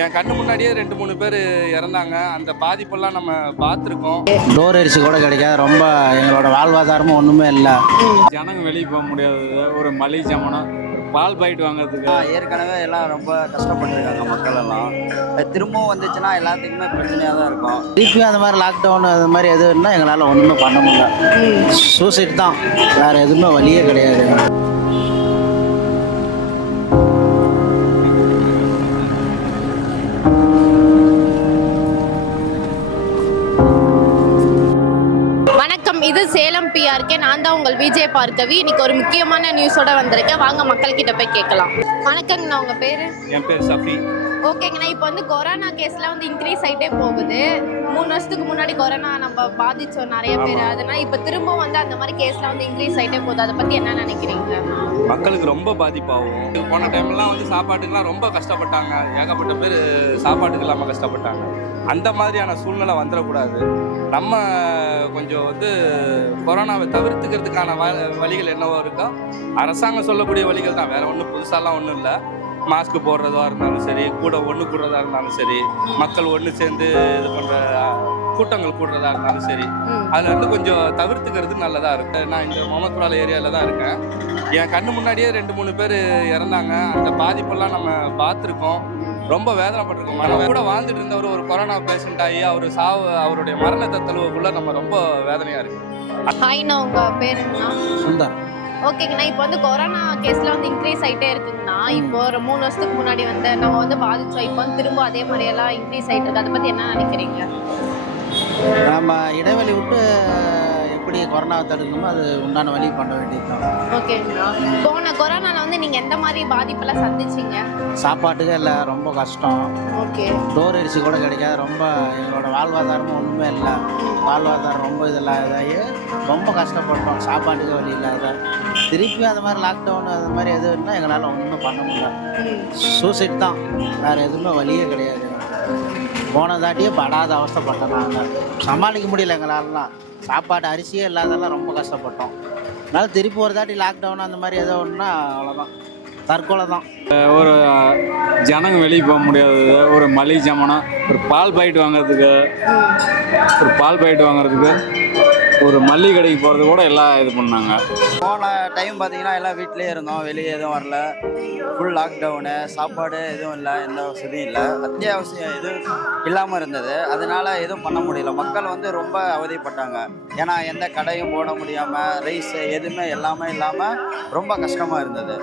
என் கண்ணு முன்னாடியே 2-3 பேர் இறந்தாங்க. அந்த பாதிப்பெல்லாம் நம்ம பார்த்துருக்கோம். டோர் அரிசி கூட கிடைக்காது. ரொம்ப எங்களோட வாழ்வாதாரமும் ஒன்றுமே இல்லை. ஜனங்க வெளியே போக முடியாது. ஒரு மளிகை சாமானம், பால் பாக்கெட் வாங்குறதுக்கு ஏற்கனவே எல்லாம் ரொம்ப கஷ்டப்பட்டுருக்காங்க மக்கள் எல்லாம். திரும்பவும் வந்துச்சுன்னா எல்லாத்துக்குமே பிரச்சனையாக தான் இருக்கும். திருப்பியும் அந்த மாதிரி லாக்டவுன் அது மாதிரி எதுவும்னா எங்களால் ஒன்றுமே பண்ண முடியல. சூசைட் தான், வேறு எதுவுமே வழியே கிடையாது. இது சேலம் பிஆர்கே. நான் தான் உங்கள் விஜய் பார்கவி. இன்னைக்கு ஒரு முக்கியமான நியூஸோட வந்திருக்கேன். வாங்க மக்கள் கிட்ட போய் கேட்கலாம். வணக்கங்கண்ணா, உங்க பேரு? என் பேர் சஃபி. ஓகேங்கண்ணா, இப்போ வந்து கொரோனா கேஸ்லாம் வந்து இன்க்ரீஸ் ஆகிட்டே போகுது. 3 வருஷத்துக்கு முன்னாடி கொரோனா நம்ம பாதிச்சோம் நிறைய பேர். அதனால் இப்போ திரும்ப வந்து அந்த மாதிரி கேஸ்லாம் வந்து இன்க்ரீஸ் ஆகிட்டே போகுது. அதை பற்றி என்ன நினைக்கிறீங்க? மக்களுக்கு ரொம்ப பாதிப்பாகும். போன டைம்லாம் வந்து சாப்பாட்டுக்கெல்லாம் ரொம்ப கஷ்டப்பட்டாங்க. ஏகப்பட்ட பேர் சாப்பாட்டுக்கு இல்லாமல் கஷ்டப்பட்டாங்க. அந்த மாதிரியான சூழ்நிலை வந்துடக்கூடாது. நம்ம கொஞ்சம் வந்து கொரோனாவை தவிர்த்துக்கிறதுக்கான வழிகள் என்னவோ இருக்கோ அரசாங்கம் சொல்லக்கூடிய வழிகள் தான். வேறு ஒன்றும் புதுசாலாம் ஒன்றும் இல்லை. மாஸ்க் போடுறதா இருந்தாலும் சரி, கூட ஒன்று கூடுறதா இருந்தாலும் சரி, மக்கள் ஒன்று சேர்ந்து இது பண்ணுற கூட்டங்கள் கூடுறதா இருந்தாலும் சரி, அதில் வந்து கொஞ்சம் தவிர்த்துக்கிறது நல்லதாக இருக்குது. நான் இந்த முகமதுரால ஏரியாவில் தான் இருக்கேன். என் கண்ணு முன்னாடியே 2-3 பேர் இறந்தாங்க. அந்த பாதிப்பெல்லாம் நம்ம பார்த்துருக்கோம். ரொம்ப வேதனைப்பட்டிருக்கோம். நம்ம கூட வாழ்ந்துட்டு இருந்தவர் ஒரு கொரோனா பேஷண்ட் ஆகி அவருடைய மரணத்தை தழுவக்குள்ள நம்ம ரொம்ப வேதனையாக இருக்குது. ஹாய்ண்ணா, உங்கள் பேருங்கண்ணா? சுந்தர். ஓகேங்கண்ணா, இப்போ வந்து கொரோனா கேஸ்லாம் வந்து இன்க்ரீஸ் ஆகிட்டே இருக்குங்கண்ணா. இப்போ ஒரு 3 வருஷத்துக்கு முன்னாடி வந்து நம்ம வந்து பாதிச்சோம். இப்போ வந்து திரும்ப அதே மாதிரியெல்லாம் இன்க்ரீஸ் ஆகிட்டு இருக்கு. அதை பற்றி என்ன நினைக்கிறீங்க? நம்ம இடைவெளி விட்டு எப்படி கொரோனாவை தடுக்கணுமோ அது உண்டான வழி பண்ண வேண்டியது தான். ஓகேங்கண்ணா, போன கொரோனாவில் வந்து நீங்கள் எந்த மாதிரி பாதிப்பெல்லாம் சந்திச்சிங்க? சாப்பாட்டுக்கே இல்லை, ரொம்ப கஷ்டம். ஓகே. டோர் அரிசி கூட கிடைக்காது. ரொம்ப எங்களோட வாழ்வாதாரமும் ஒன்றுமே இல்லை. வாழ்வாதாரம் ரொம்ப இதெல்லாம் இதாகி ரொம்ப கஷ்டப்பட்டோம். சாப்பாட்டுக்கு வழி இல்லாத. திருப்பியும் அந்த மாதிரி லாக்டவுன் அது மாதிரி எதுவும்னா எங்களால் ஒன்றுமே பண்ண முடியல. சூசைட் தான், வேறு எதுவுமே வழியே கிடையாது. போனதாட்டியே படாத அவஸ்தைப்பட்டோம். நாங்கள் சமாளிக்க முடியல எங்களாலலாம். சாப்பாடு அரிசியே இல்லாதெல்லாம் ரொம்ப கஷ்டப்பட்டோம். அதனால் திருப்பி ஒரு தாட்டி லாக்டவுன் அந்த மாதிரி ஏதோ ஒன்றுனா அவ்வளோதான், தற்கொலை தான். ஒரு ஜனங்க வெளியே போக முடியாது. ஒரு மளிகை சாமானம், ஒரு பால் பாக்கெட் வாங்குறதுக்கு ஒரு மளிகை கடைக்கு போகிறது கூட எல்லாம் இது பண்ணாங்க. போன டைம் பார்த்தீங்கன்னா எல்லாம் வீட்டிலே இருந்தோம், வெளியே எதுவும் வரல. ஃபுல் லாக்டவுனு, சாப்பாடு எதுவும் இல்லை, எந்த வசதியும் இல்லை, அத்தியாவசியம் எதுவும் இல்லாமல் இருந்தது. அதனால் எதுவும் பண்ண முடியல. மக்கள் வந்து ரொம்ப அவதிப்பட்டாங்க. ஏன்னா எந்த கடையும் போட முடியாமல், ரைஸ் எதுவுமே எல்லாமே இல்லாமல் ரொம்ப கஷ்டமாக இருந்தது.